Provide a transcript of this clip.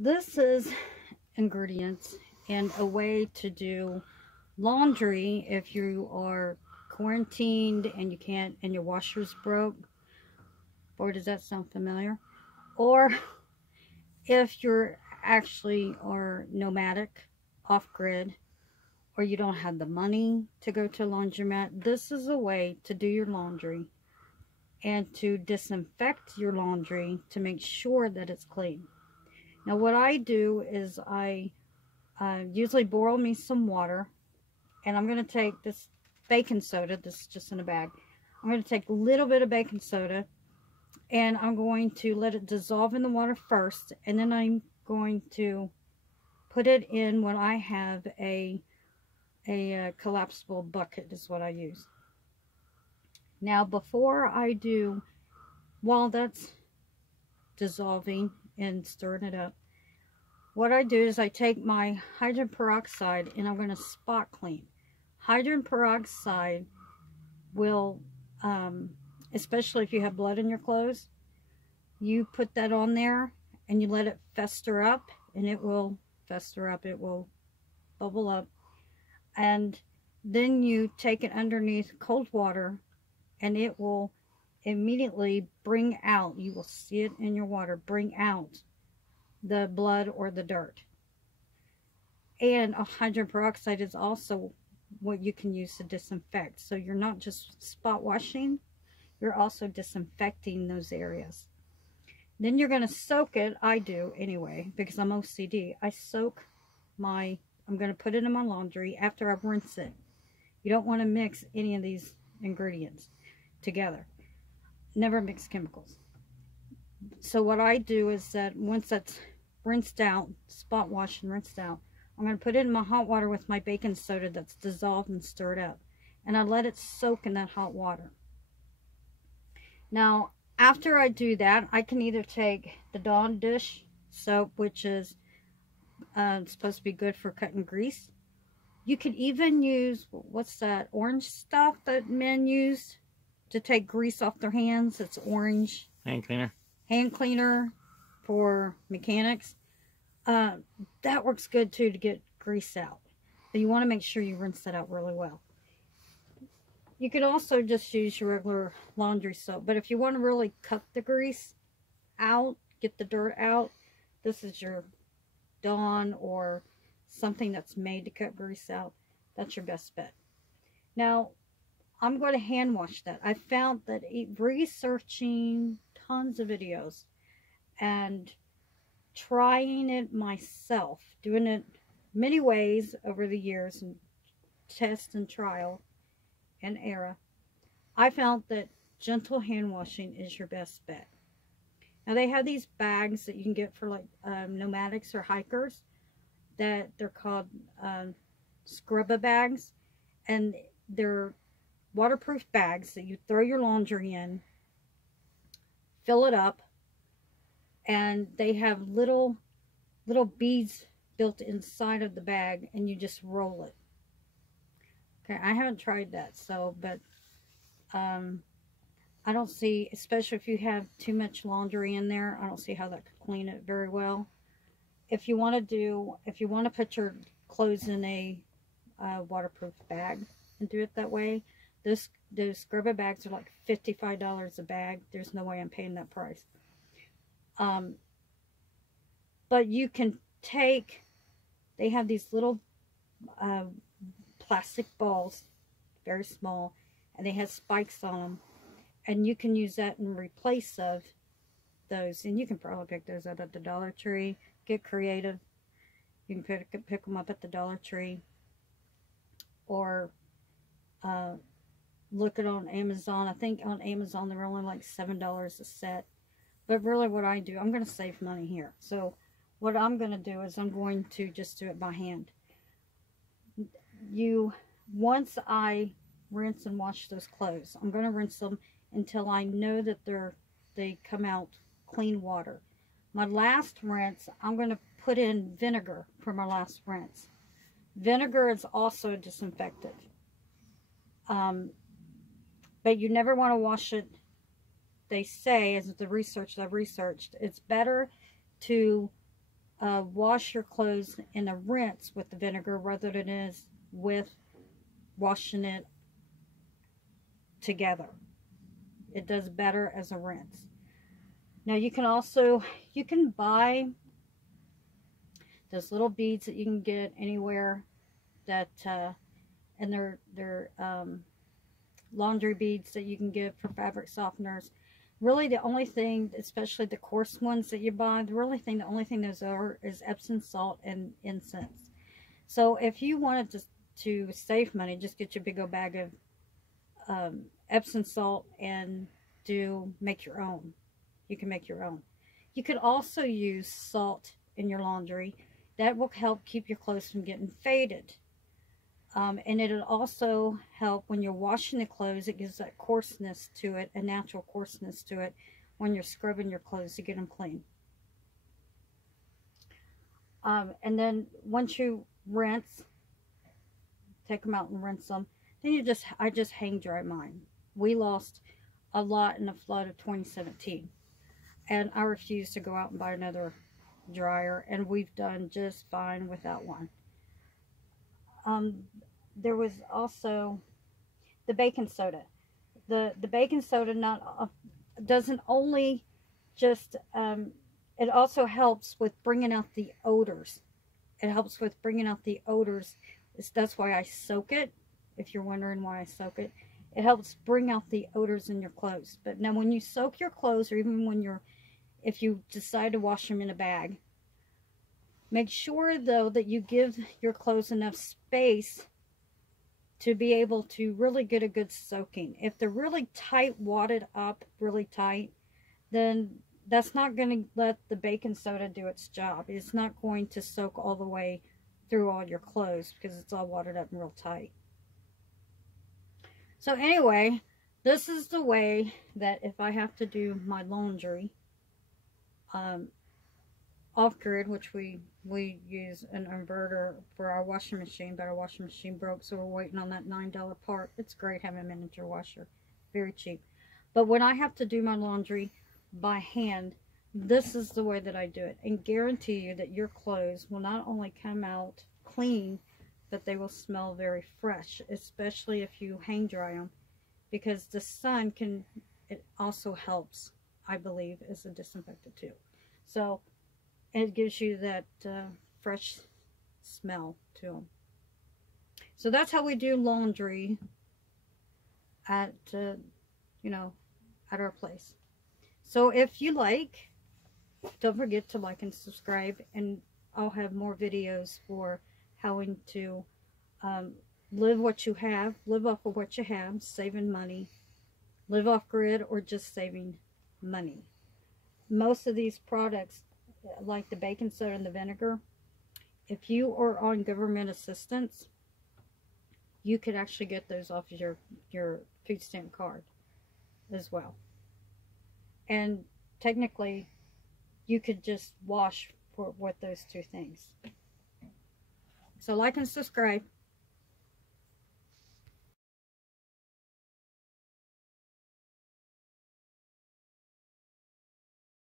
This is ingredients and a way to do laundry if you are quarantined and you can't, and your washer's broke. Boy, does that sound familiar. Or if you're actually are nomadic, off-grid, or you don't have the money to go to a laundromat, this is a way to do your laundry and to disinfect your laundry to make sure that it's clean. Now what I do is I usually boil me some water, and I'm going to take this baking soda, this is just in a bag. I'm going to take a little bit of baking soda and I'm going to let it dissolve in the water first, and then I'm going to put it in when I have a collapsible bucket is what I use. Now before I do, while that's dissolving and stirring it up, what I do is I take my hydrogen peroxide and I'm going to spot clean. Hydrogen peroxide will, especially if you have blood in your clothes, you put that on there and you let it fester up, and it will fester up, it will bubble up, and then you take it underneath cold water and it will immediately bring out, you will see it in your water, bring out the blood or the dirt. And hydrogen peroxide is also what you can use to disinfect. So you're not just spot washing, you're also disinfecting those areas. Then you're going to soak it. I do anyway, because I'm OCD. I soak I'm going to put it in my laundry after I've rinsed it. You don't want to mix any of these ingredients together. Never mix chemicals. So what I do is that once that's rinsed out, spot washed and rinsed out, I'm going to put it in my hot water with my baking soda that's dissolved and stirred up. And I let it soak in that hot water. Now, after I do that, I can either take the Dawn dish soap, which is supposed to be good for cutting grease. You could even use, what's that orange stuff that men use to take grease off their hands? It's orange. Hand cleaner. Hand cleaner for mechanics. That works good too to get grease out. But you want to make sure you rinse that out really well. You could also just use your regular laundry soap. But if you want to really cut the grease out, get the dirt out, this is your Dawn or something that's made to cut grease out. That's your best bet. Now, I'm going to hand wash that. I found that researching tons of videos and trying it myself, doing it many ways over the years and test and trial and error, I found that gentle hand washing is your best bet. Now they have these bags that you can get for like nomadics or hikers, that they're called scrubba bags, and they're waterproof bags that you throw your laundry in, fill it up, and they have little beads built inside of the bag, and you just roll it. Okay, I haven't tried that, so, but I don't see, especially if you have too much laundry in there, I don't see how that could clean it very well. If you want to put your clothes in a waterproof bag and do it that way, those scrubber bags are like $55 a bag. There's no way I'm paying that price. But you can take, they have these little plastic balls, very small, and they have spikes on them, and you can use that in replace of those. And you can probably pick those up at the Dollar Tree. Get creative. You can pick them up at the Dollar Tree, or look it on Amazon. I think on Amazon they're only like $7 a set. But really what I do, I'm going to save money here. So what I'm going to do is I'm going to just do it by hand. Once I rinse and wash those clothes, I'm going to rinse them until I know that they come out clean water. My last rinse, I'm going to put in vinegar for my last rinse. Vinegar is also a disinfectant. But you never want to wash it. They say, as the research that I've researched, it's better to wash your clothes in a rinse with the vinegar rather than it is with washing it together. It does better as a rinse. Now you can buy those little beads that you can get anywhere, that and they're laundry beads that you can get for fabric softeners. Really the only thing, especially the coarse ones that you buy, the only thing those are is Epsom salt and incense. So if you wanted to save money, just get your big old bag of Epsom salt and make your own. You can make your own. You could also use salt in your laundry. That will help keep your clothes from getting faded. And it'll also help when you're washing the clothes. It gives that coarseness to it, a natural coarseness to it, when you're scrubbing your clothes to get them clean. And then once you rinse, take them out and rinse them, then I just hang dry mine. We lost a lot in the flood of 2017, and I refuse to go out and buy another dryer, and we've done just fine without one. There was also the baking soda. The baking soda doesn't only just it also helps with bringing out the odors. It helps with bringing out the odors. That's why I soak it. If you're wondering why I soak it, it helps bring out the odors in your clothes. But now when you soak your clothes, or even if you decide to wash them in a bag, make sure though that you give your clothes enough space to be able to really get a good soaking. If they're really tight, wadded up really tight, then that's not going to let the baking soda do its job. It's not going to soak all the way through all your clothes because it's all wadded up and real tight. So anyway, this is the way that if I have to do my laundry off-grid, which we use an inverter for our washing machine, but our washing machine broke, so we're waiting on that $9 part. It's great having a miniature washer, very cheap. But when I have to do my laundry by hand, this is the way that I do it, and guarantee you that your clothes will not only come out clean, but they will smell very fresh, especially if you hang dry them, because the sun it also helps, I believe, as a disinfectant too. So it gives you that fresh smell to them. So that's how we do laundry at at our place. So if you like, don't forget to like and subscribe, and I'll have more videos for how to live off of what you have, saving money, live off grid, or just saving money. Most of these products, like the baking soda and the vinegar, if you are on government assistance, you could actually get those off of your food stamp card as well. And technically, you could just wash with those two things. So like and subscribe.